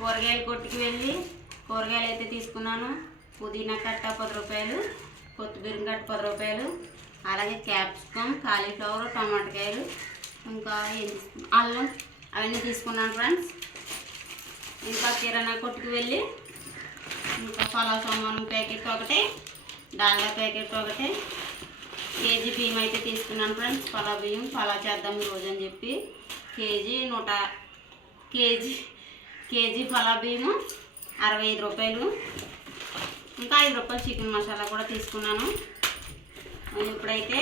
కూరగాయల కొట్టుకి వెళ్ళి కూరగాయలు అయితే తీసుకున్నాను. పుదీనా కట్ట 10 రూపాయలు, కొత్తిమీర కట్ట 10 రూపాయలు, అలాగే క్యాప్సికమ్, కాలీఫ్లవర్, టమాటకాయలు, ఇంకా అల్లం అవన్నీ తీసుకున్నాను ఫ్రెండ్స్. ఇంకా కిరాణా కొట్టుకు వెళ్ళి ఇంకా పలావ్ సామాను ప్యాకెట్ ఒకటి, డాల్డా ప్యాకెట్ ఒకటి, కేజీ బియ్యం అయితే తీసుకున్నాను ఫ్రెండ్స్. పలావ్ బియ్యం పలావ్ చేద్దాం ఈరోజు అని చెప్పి కేజీ పలావ్ బియ్యము 65 రూపాయలు. ఇంకా 5 రూపాయలు చికెన్ మసాలా కూడా తీసుకున్నాను. ఇప్పుడైతే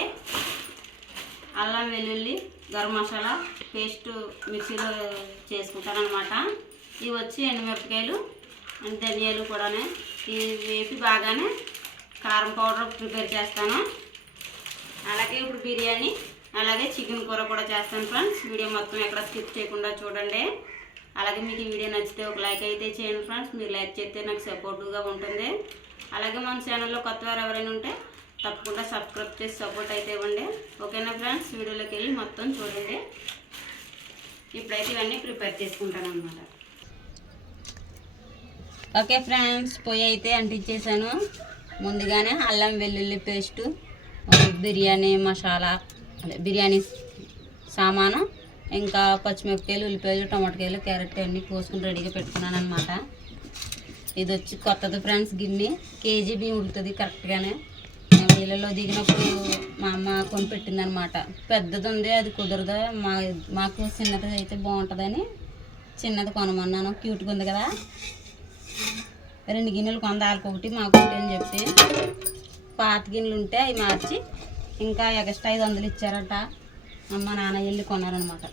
అల్లం వెల్లుల్లి గరం మసాలా పేస్ట్ మిక్సీలో చేసుకుంటాను అనమాట. ఇవి వచ్చి ఎండుమిరపకాయలు అండ్ ధనియాలు కూడా ఇవి వేపి బాగానే కారం పౌడర్ ప్రిపేర్ చేస్తాను. అలాగే ఇప్పుడు బిర్యానీ అలాగే చికెన్ కూర కూడా చేస్తాను ఫ్రెండ్స్. వీడియో మొత్తం ఎక్కడ స్కిప్ చేయకుండా చూడండి. అలాగే మీకు ఈ వీడియో నచ్చితే ఒక లైక్ అయితే చేయండి ఫ్రెండ్స్. మీరు లైక్ చేస్తే నాకు సపోర్టివ్గా ఉంటుంది. అలాగే మన ఛానల్లో కొత్త వారు ఎవరైనా ఉంటే తప్పకుండా సబ్స్క్రైబ్ చేసి సపోర్ట్ అయితే ఇవ్వండి. ఓకేనా ఫ్రెండ్స్, వీడియోలోకి వెళ్ళి మొత్తం చూడండి. ఇప్పుడైతే ఇవన్నీ ప్రిపేర్ చేసుకుంటాను అనమాట. ఓకే ఫ్రెండ్స్, పొయ్యి అయితే అంటించేసాను. ముందుగానే అల్లం వెల్లుల్లి పేస్టు, బిర్యానీ మసాలా బిర్యానీ సామాను, ఇంకా పచ్చిమిరపకాయలు, ఉల్లిపాయలు, టమాటకాయలు, క్యారెట్ అన్నీ కోసుకుని రెడీగా పెట్టుకున్నాను అనమాట. ఇది వచ్చి కొత్తది ఫ్రెండ్స్ గిన్నె. కేజీ బియ్యం ఉడుతుంది కరెక్ట్గానే. నీళ్ళలో దిగినప్పుడు మా అమ్మ కొని పెట్టింది అనమాట. పెద్దది ఉంది, అది కుదరదు, మాకు చిన్నది అయితే బాగుంటుందని చిన్నది కొనమన్నాను. క్యూట్గా ఉంది కదా. 2 గిన్నెలు కొంద, ఆల్కొకటి మాకు ఒకటి అని చెప్పి పాత గిన్నెలు ఉంటే అవి మార్చి ఇంకా ఎక్స్ట్రా 500 ఇచ్చారట. అమ్మ నాన్న వెళ్ళి కొన్నారనమాట.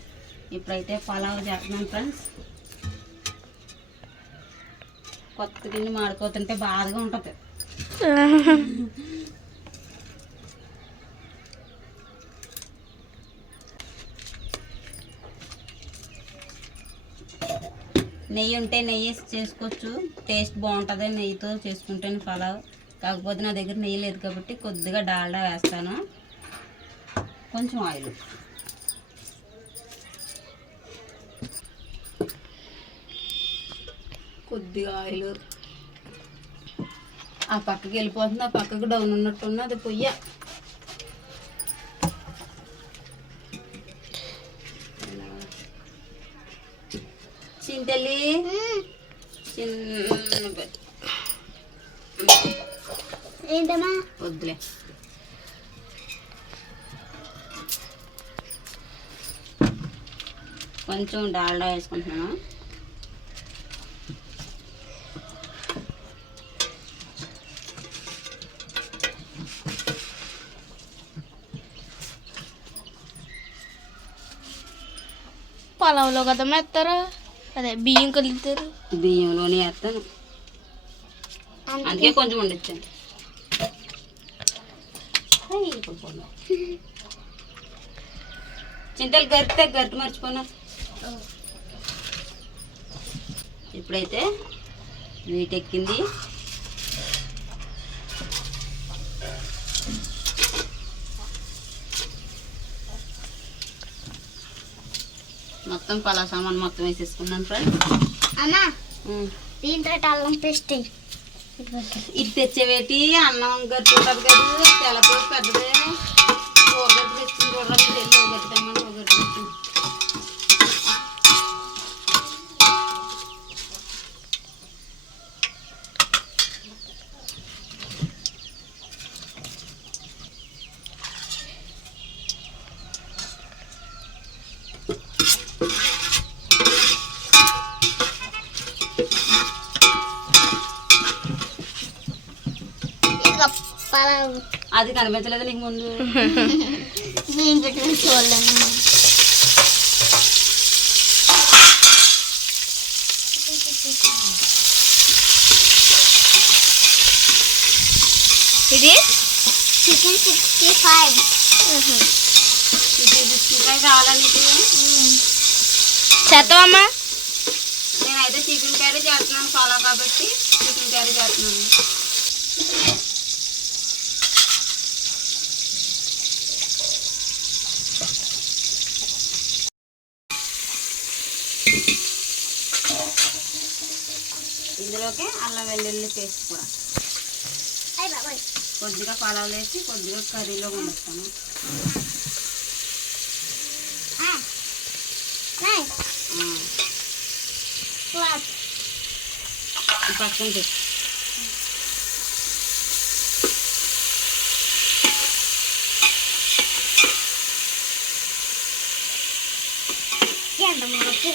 ఇప్పుడైతే పలావ్ చేస్తున్నాను ఫ్రెండ్స్. కొత్త గిన్నె మాడిపోతుంటే బాధగా ఉంటుంది. నెయ్యి ఉంటే నెయ్యి చేసుకోవచ్చు, టేస్ట్ బాగుంటుంది నెయ్యితో చేసుకుంటే పలావ్. కాకపోతే నా దగ్గర నెయ్యి లేదు కాబట్టి కొద్దిగా డాల్డా వేస్తాను, కొంచెం ఆయిల్. కొద్దిగా ఆయిల్. ఆ పక్కకి వెళ్ళిపోతుంది, ఆ పక్కకు డౌన్ ఉన్నట్టున్న అది పొయ్య. చింతల్లి ఏంటమ్మా వద్దులే. కొంచెం డాల్డా వేసుకుంటున్నాను. పొలంలో కదా మెత్తారా, అదే బియ్యం కలుగుతారు. బియ్యంలోనే వేస్తాను, అందుకే కొంచెం వండించాను. చింతలు గరిటె మర్చిపోయినా. ఇప్పుడైతే వీటెక్కింది. మొత్తం పలావ్ సామాన్ మొత్తం వేసేసుకున్నాను ఫ్రెండ్స్. అమ్మా దీంతో అల్లం పేస్ట్ ఇది తెచ్చేవేటి అన్నం గట్టి ఉంటుంది కదా, తెల్లపూర పెద్దదే. కూరగట్టు తెచ్చింది చూడరా, తెల్లి ఒకటి తెమ్మని ఒకటి తెచ్చింది. అది కనిపించలేదు నీకు ముందు? నేను పెట్టిన చూడలేను. ఇది చికెన్ 65. చికెన్ 65 కావాలా నీకు? చేస్తావమ్మా? నేనైతే చికెన్ కర్రీ చేస్తున్నాను పలావ్ కాబట్టి చికెన్ కర్రీ చేస్తున్నాను. ఇందులోకి అల్లం వెల్లుల్లి పేస్ట్ కూడా అయ్య బాబాయ్. కొద్దిగా పలావులు వేసి కొద్దిగా కర్రీలో వండుతాను. పక్కన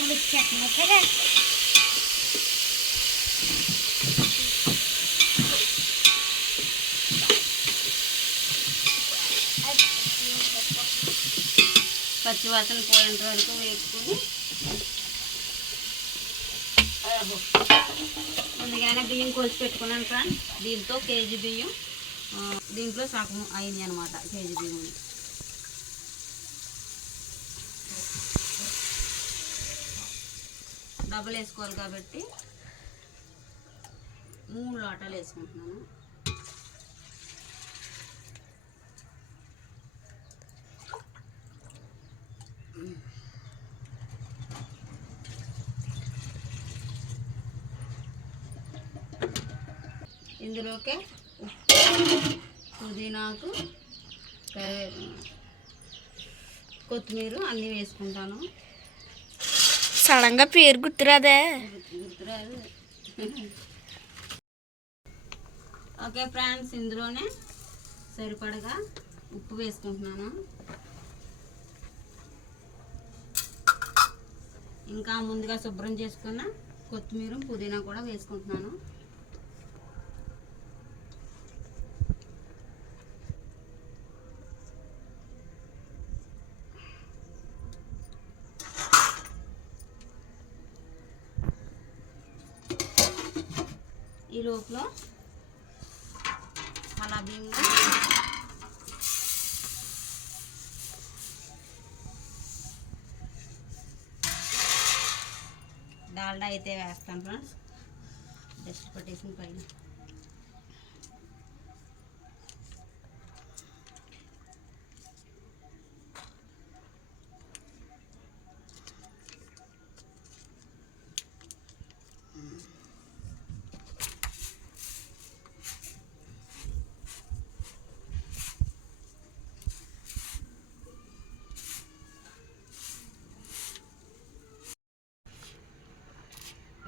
పెట్టి పచ్చివాసన పోయేంత వరకు వేసుకుని ముందుగానే బియ్యం కోసి పెట్టుకున్నాను ఫ్రెండ్స్. దీంతో కేజీ బియ్యం దీంట్లో సగం అయింది అనమాట. కేజీ బియ్యం డబుల్ వేసుకోవాలి కాబట్టి 3 లోటాలు వేసుకుంటున్నాను. ఇందులోకి పుదీనాకు కొత్తిమీర అన్నీ వేసుకుంటాను. సడన్గా పేరు గుర్తురాదే. గుర్తురాదు. ఓకే ఫ్రెండ్స్, ఇందులోనే సరిపడగా ఉప్పు వేసుకుంటున్నాను. ఇంకా ముందుగా శుభ్రం చేసుకున్న కొత్తిమీర పుదీనా కూడా వేసుకుంటున్నాను. ఈ లోపల అలా బియ్యం డాల్డా అయితే వేస్తాను ఫ్రెండ్స్. డస్ట్ పట్టేసిన పైన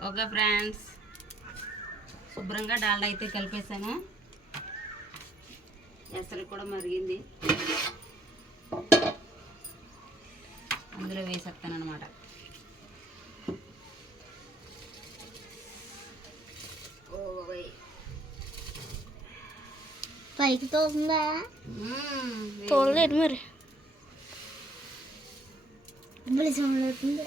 ఓకే ఫ్రెండ్స్, శుభ్రంగా డాల్డా అయితే కలిపేసాను. ఎసరు కూడా మరిగింది. అందులో వేసేస్తాను అనమాట. పైకి తోలుతుందా? తోలలేదు మరి. సౌండ్ అవుతుంది.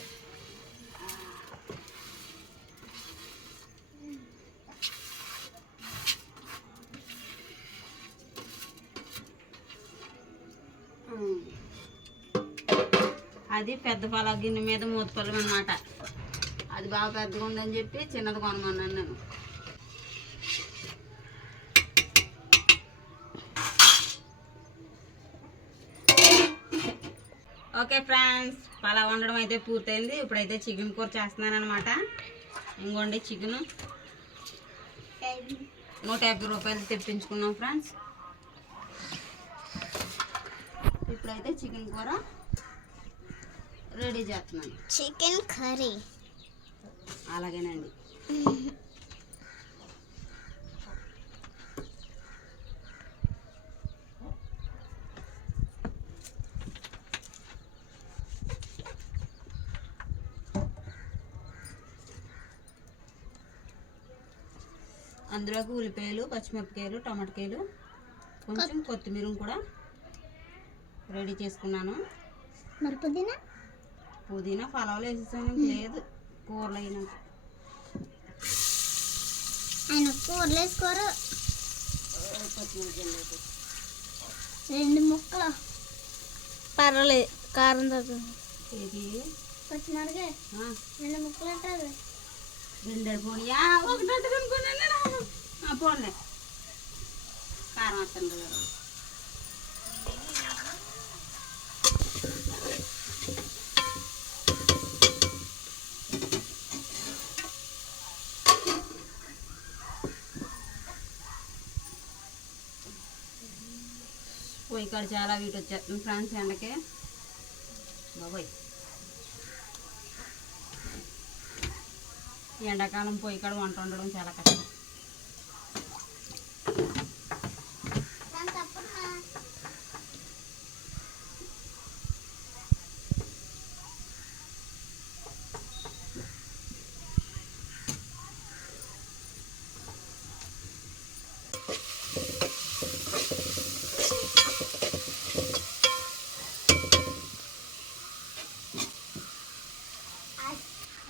అది పెద్ద పలావ్ గిన్నె మీద మూతపల్లం అనమాట. అది బాగా పెద్దగా ఉందని చెప్పి చిన్నది కొనమన్నాను నేను. ఓకే ఫ్రెండ్స్, పలావ్ వండడం అయితే పూర్తయింది. ఇప్పుడైతే చికెన్ కూర చేస్తున్నాను అనమాట. ఇంకోండి చికెను 150 రూపాయలు తెప్పించుకున్నాం ఫ్రెండ్స్. ఇప్పుడైతే చికెన్ కూర రెడీ చేస్తున్నాను. Chicken curry. అలాగేనండి. అందులోకి ఉల్లిపాయలు, పచ్చిమిరపకాయలు, టమాటకాయలు, కొంచెం కొత్తిమీర కూడా రెడీ చేసుకున్నాను. మరి పుదీనా పలావులు వేసేసాను. లేదు కూరలు అయినాక ఆయన కూరలు వేసుకోరు. పచ్చిమిరపకాయలు 2 ముక్కలు పర్వాలేదు, కారం తగ్గుతుంది. పచ్చిమిరపకాయ 2 ముక్కలు అంటారు. 2 పొడియా ఒకటి అనుకున్నాను. పోన్లే, కారం వస్తుంది కదా. పొయ్యి కాడ చాలా వీటి వచ్చేస్తుంది ఫ్రెండ్స్ ఎండకి బాబోయ్. ఎండాకాలం పొయ్యి కాడ వంట వండడం చాలా కష్టం.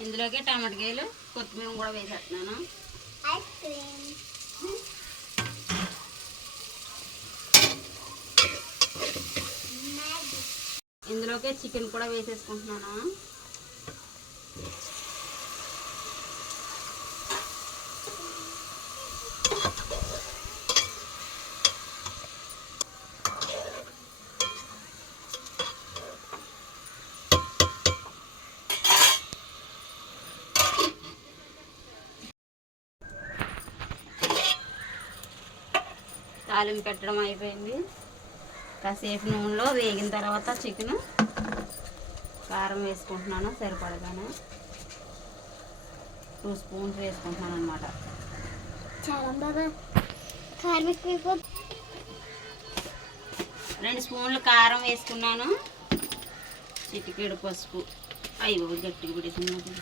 ఇందులోకి టమాటకాయలు కొత్తిమీర కూడా వేసేస్తున్నాను. ఇందులోకి చికెన్ కూడా వేసేసుకుంటున్నాను. తాలింపు పెట్టడం అయిపోయింది. కాసేపు నూనెలో వేగిన తర్వాత చికెన్ కారం వేసుకుంటున్నాను సరిపడగానే. 2 స్పూన్స్ వేసుకుంటున్నాను అనమాట. చాలా బాగా కారం ఎక్కువ. 2 స్పూన్లు కారం వేసుకున్నాను. చిటికెడు పసుపు. అయ్యో గట్టిగా పిడిస్తున్నది.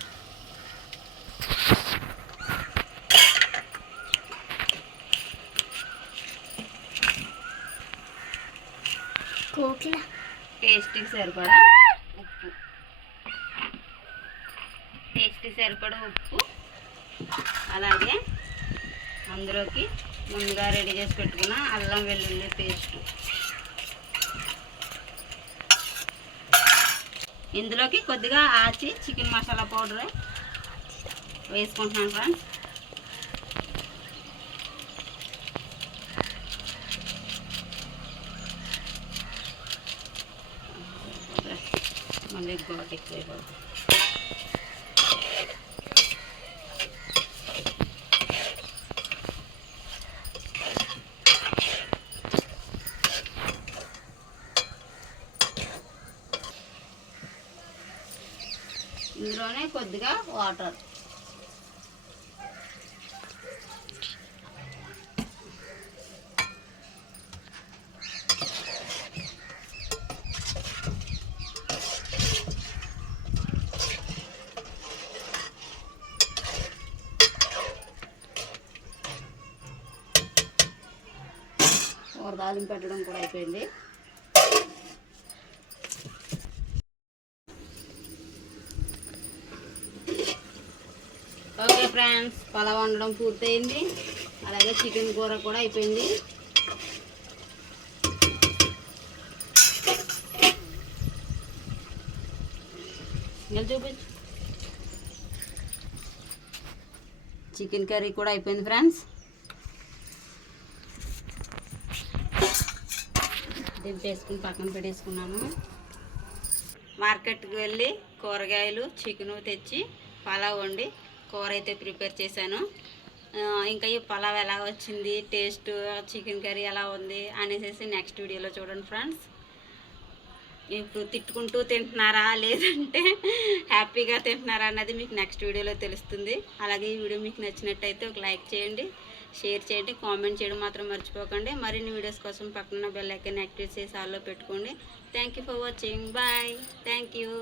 టేస్ట్కి సరిపడా ఉప్పు. అలాగే అందులోకి ముందుగా రెడీ చేసి పెట్టుకున్న అల్లం వెల్లుల్లి పేస్ట్. ఇందులోకి కొద్దిగా ఆచి చికెన్ మసాలా పౌడర్ వేసుకుంటున్నాను ఫ్రెండ్స్. మళ్ళీ ఘాట్ ఎక్కువ. ఇందులోనే కొద్దిగా వాటర్. తాలింపు పెట్టడం కూడా అయిపోయింది. ఓకే ఫ్రెండ్స్, పలావ్ వండడం పూర్తయింది. అలాగే చికెన్ కూర కూడా అయిపోయింది. చూపించు. చికెన్ కర్రీ కూడా అయిపోయింది ఫ్రెండ్స్. దింపేసుకుని పక్కన పెట్టేసుకున్నాను. మార్కెట్కి వెళ్ళి కూరగాయలు చికెను తెచ్చి పలావ్ వండి కూర అయితే ప్రిపేర్ చేశాను. ఇంకా ఈ పలావ్ ఎలా వచ్చింది, టేస్ట్, చికెన్ కర్రీ ఎలా ఉంది అనేసి నెక్స్ట్ వీడియోలో చూడండి ఫ్రెండ్స్. ఇప్పుడు తిట్టుకుంటూ తింటున్నారా లేదంటే హ్యాపీగా తింటున్నారా అన్నది మీకు నెక్స్ట్ వీడియోలో తెలుస్తుంది. అలాగే ఈ వీడియో మీకు నచ్చినట్టయితే ఒక లైక్ చేయండి, షేర్ చేయండి, కామెంట్ చేయడం మాత్రం మర్చిపోకండి. మరిన్ని వీడియోస్ కోసం పక్కన బెల్ ఐకాన్ యాక్టివేట్ చేసి ఆల్లో పెట్టుకోండి. Thank you for watching. Bye. Thank you.